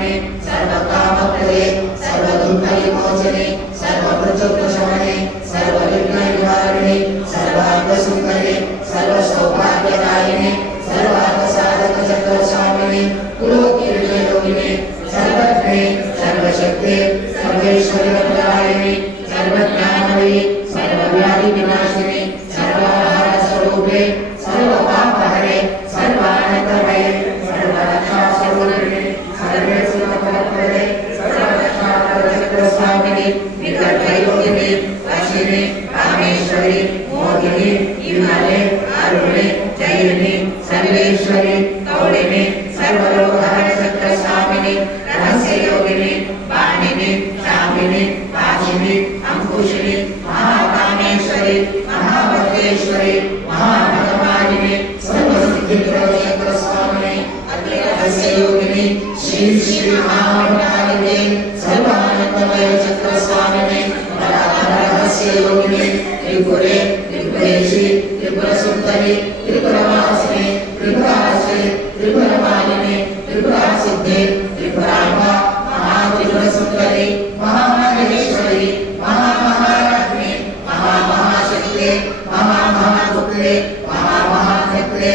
सर्वकारणिने सर्वकामप्रदे सर्वदुःखविमोचने सर्वभृत्युप्रशमने सर्वविघ्ननिवारणे सर्वार्थसुन्दरे सर्वसौभाग्यदायिने सर्वार्थसाधकचक्रस्वामिने कुलोकीर्णयोगिने सर्वज्ञे सर्वशक्ते सर्वेश्वरप्रदायिने सर्वज्ञानमयी सर्वव्याधिविनाशिने सर्वाहारस्वरूपे सर्वपापहरे सर्वानन्दमये सर्वरक्षास्वरूपिणे सर्वेश्वरपरप्रदे सर्वरक्षाचक्रस्वामिने विकल्पयोगिने वशिने Kameshwari Mohini Himalaya अरुणे जयिनी Sarveshwari कौलिने सर्वलोकहरचक्रस्वामिने रहस्ययोगिने वाणिने शामिने वाचिने अंकुशिने Mahakameshwari महाभद्रेश्वरी महाभगवानिने सर्वसिद्धिप्रदचक्रस्वामिने रहस्ययोगिने Shri Shri महामंडलिने सर्वानंदमय चक्रस्वामिने रहस्ययोगिने Tripure त्रिपुरेशी Tripurasundari त्रिपुरवासिने त्रिपुराश्री त्रिपुरमालिने त्रिपुरासिद्धे त्रिपुरांबा Mahatripurasundari महामहेश्वरी महामहाराज्ञे महामहाशक्ते महामहापुत्रे महामहाशक्ते